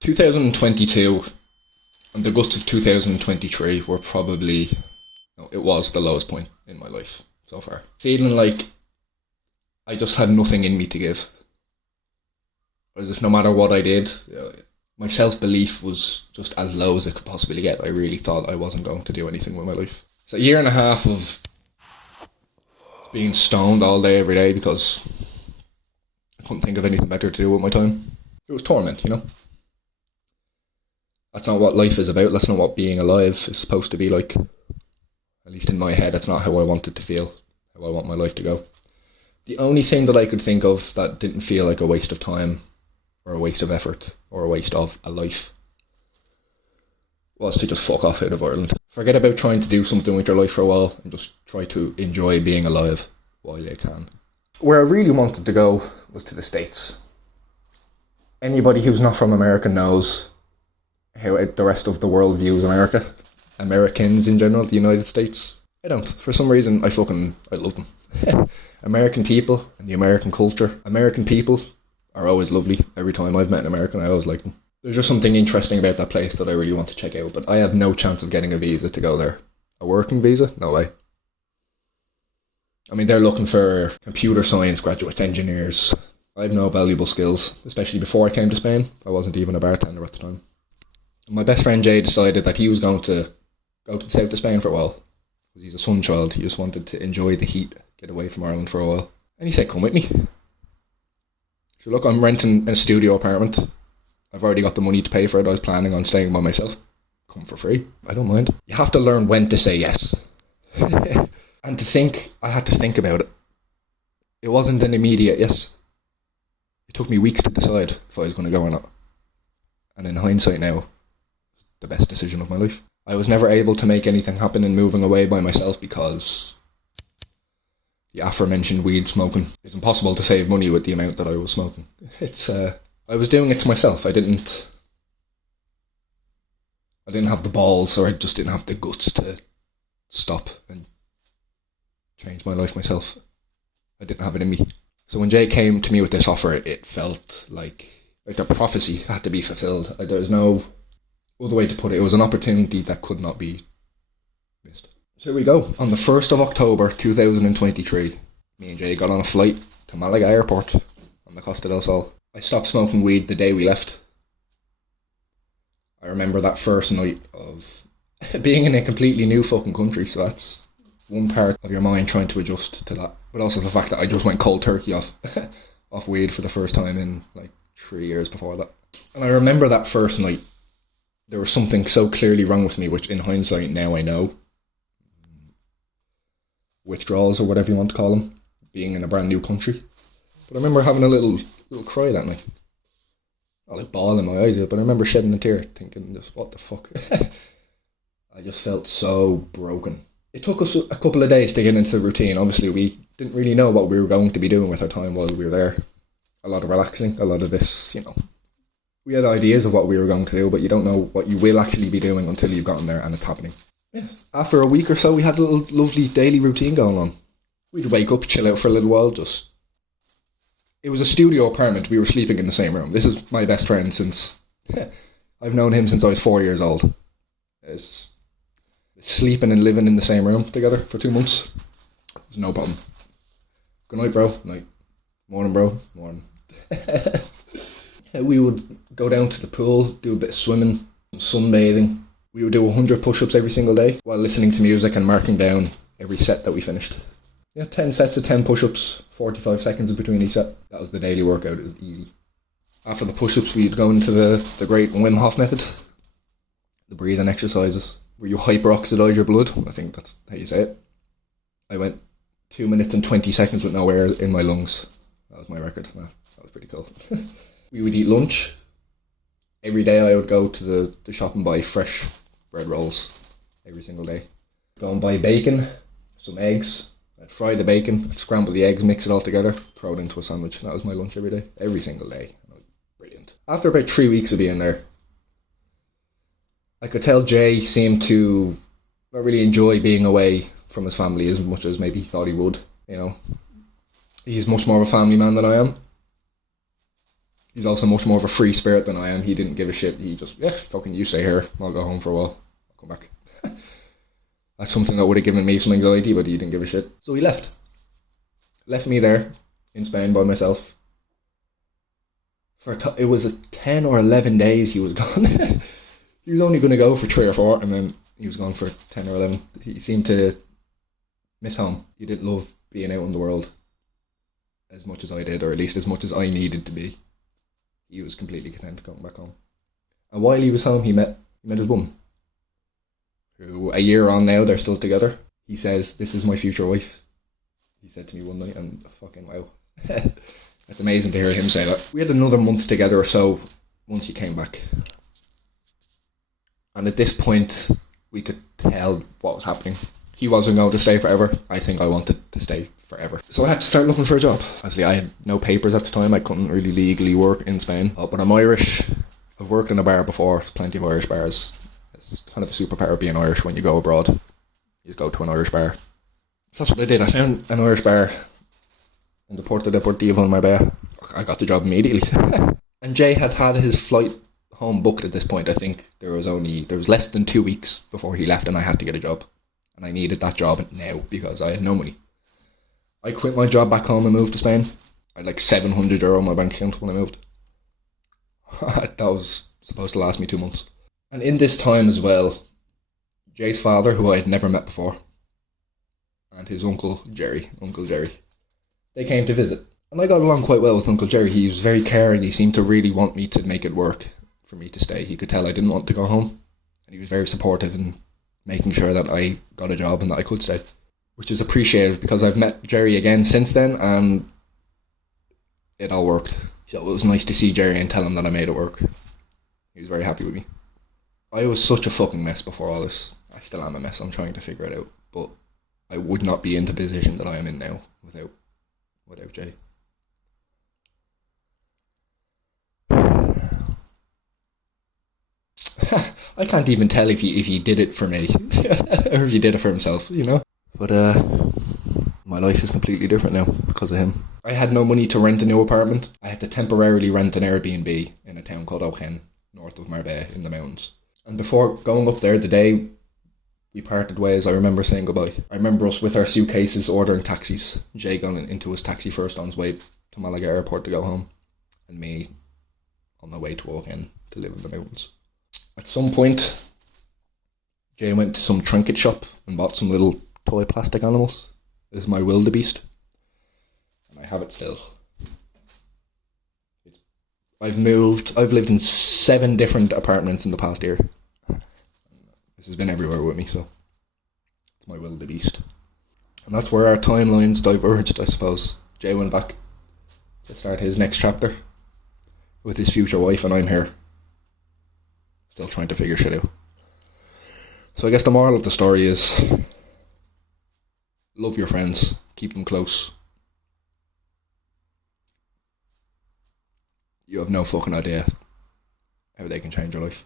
2022 and the guts of 2023 were probably, no, it was the lowest point in my life so far. Feeling like I just had nothing in me to give. As if no matter what I did, my self-belief was just as low as it could possibly get. I really thought I wasn't going to do anything with my life. It's a year and a half of being stoned all day, every day, because I couldn't think of anything better to do with my time. It was torment, you know? That's not what life is about. That's not what being alive is supposed to be like. At least in my head, that's not how I want it to feel, how I want my life to go. The only thing that I could think of that didn't feel like a waste of time, or a waste of effort, or a waste of a life, was to just fuck off out of Ireland. Forget about trying to do something with your life for a while, and just try to enjoy being alive while you can. Where I really wanted to go was to the States. Anybody who's not from America knows how the rest of the world views America. Americans in general, the United States. I don't. For some reason, I love them. American people and the American culture. American people are always lovely. Every time I've met an American, I always like them. There's just something interesting about that place that I really want to check out, but I have no chance of getting a visa to go there. A working visa? No way. I mean, they're looking for computer science graduates, engineers. I have no valuable skills, especially before I came to Spain. I wasn't even a bartender at the time. My best friend Jay decided that he was going to go to the south of Spain for a while. Because he's a sun child, he just wanted to enjoy the heat, get away from Ireland for a while. And he said, come with me. So look, I'm renting a studio apartment. I've already got the money to pay for it. I was planning on staying by myself. Come for free. I don't mind. You have to learn when to say yes. And to think, I had to think about it. It wasn't an immediate yes. It took me weeks to decide if I was going to go or not. And in hindsight now, the best decision of my life. I was never able to make anything happen in moving away by myself because the aforementioned weed smoking. It's impossible to save money with the amount that I was smoking. I was doing it to myself. I didn't have the balls, or I just didn't have the guts to stop and change my life myself. I didn't have it in me. So when Jay came to me with this offer, it felt like the prophecy had to be fulfilled. There was no other way to put it. It was an opportunity that could not be missed. So here we go. On the 1st of October 2023, me and Jay got on a flight to Malaga Airport on the Costa del Sol. I stopped smoking weed the day we left. I remember that first night of being in a completely new fucking country, so that's one part of your mind trying to adjust to that. But also the fact that I just went cold turkey off weed for the first time in like 3 years before that. And I remember that first night, there was something so clearly wrong with me, which in hindsight now I know. Withdrawals or whatever you want to call them, being in a brand new country. But I remember having a little cry that night. Not like ball in my eyes, but I remember shedding a tear, thinking, just what the fuck. I just felt so broken. It took us a couple of days to get into the routine. Obviously, we didn't really know what we were going to be doing with our time while we were there. A lot of relaxing, a lot of this, we had ideas of what we were going to do, but you don't know what you will actually be doing until you've gotten there and it's happening. Yeah. After a week or so, we had a little lovely daily routine going on. We'd wake up, chill out for a little while, It was a studio apartment, we were sleeping in the same room. This is my best friend since... I've known him since I was 4 years old. It's sleeping and living in the same room together for 2 months. There's no problem. Good night, bro. Night. Morning, bro. Morning. We would go down to the pool, do a bit of swimming, sunbathing. We would do 100 push-ups every single day while listening to music and marking down every set that we finished. 10 sets of 10 push-ups, 45 seconds in between each set. That was the daily workout. It was easy. After the push-ups, we'd go into the great Wim Hof method. The breathing exercises, where you hyperoxidize your blood. I think that's how you say it. I went 2 minutes and 20 seconds with no air in my lungs. That was my record. That was pretty cool. We would eat lunch. Every day I would go to the shop and buy fresh bread rolls. Every single day. Go and buy bacon, some eggs. I'd fry the bacon, I'd scramble the eggs, mix it all together, throw it into a sandwich. That was my lunch every day. Every single day. That was brilliant. After about 3 weeks of being there, I could tell Jay seemed to not really enjoy being away from his family as much as maybe he thought he would. He's much more of a family man than I am. He's also much more of a free spirit than I am. He didn't give a shit. He just, yeah, fucking you stay here. I'll go home for a while. I'll come back. That's something that would have given me some anxiety, but he didn't give a shit. So he left. Left me there in Spain by myself. It was 10 or 11 days he was gone. He was only going to go for 3 or 4, and then he was gone for 10 or 11. He seemed to miss home. He didn't love being out in the world as much as I did, or at least as much as I needed to be. He was completely content going back home. And while he was home, he met his woman, who a year on now, they're still together. He says, "This is my future wife," he said to me one night, and fucking wow. It's amazing to hear him say that. We had another month together or so once he came back. And at this point, we could tell what was happening. He wasn't going to stay forever. I think I wanted to stay forever. So I had to start looking for a job. Obviously, I had no papers at the time. I couldn't really legally work in Spain. But I'm Irish. I've worked in a bar before. There's plenty of Irish bars. It's kind of a superpower being Irish when you go abroad. You go to an Irish bar. So that's what I did. I found an Irish bar in the Puerto Deportivo in Marbella. I got the job immediately. And Jay had his flight home booked at this point. I think there was less than 2 weeks before he left, and I had to get a job. And I needed that job now because I had no money. I quit my job back home and moved to Spain. I had like €700 in my bank account when I moved. That was supposed to last me 2 months. And in this time as well, Jay's father, who I had never met before, and his Uncle Jerry, they came to visit. And I got along quite well with Uncle Jerry. He was very caring. He seemed to really want me to make it work for me to stay. He could tell I didn't want to go home. And he was very supportive in making sure that I got a job and that I could stay. Which is appreciated because I've met Jerry again since then and it all worked. So it was nice to see Jerry and tell him that I made it work. He was very happy with me. I was such a fucking mess before all this. I still am a mess. I'm trying to figure it out. But I would not be in the position that I am in now without Jay. I can't even tell if he did it for me or if he did it for himself, you know. But my life is completely different now because of him. I had no money to rent a new apartment. I had to temporarily rent an Airbnb in a town called Ochen, north of Marbella in the mountains. And before going up there, the day we parted ways, I remember saying goodbye. I remember us with our suitcases ordering taxis. Jay going into his taxi first on his way to Malaga Airport to go home, and me on my way to Ochen to live in the mountains. At some point, Jay went to some trinket shop and bought some little toy plastic animals. This is my wildebeest, and I have it still. I've lived in 7 different apartments in the past year. This has been everywhere with me, so it's my wildebeest. And that's where our timelines diverged, I suppose. Jay went back to start his next chapter with his future wife, and I'm here, still trying to figure shit out. So I guess the moral of the story is, love your friends, keep them close. You have no fucking idea how they can change your life.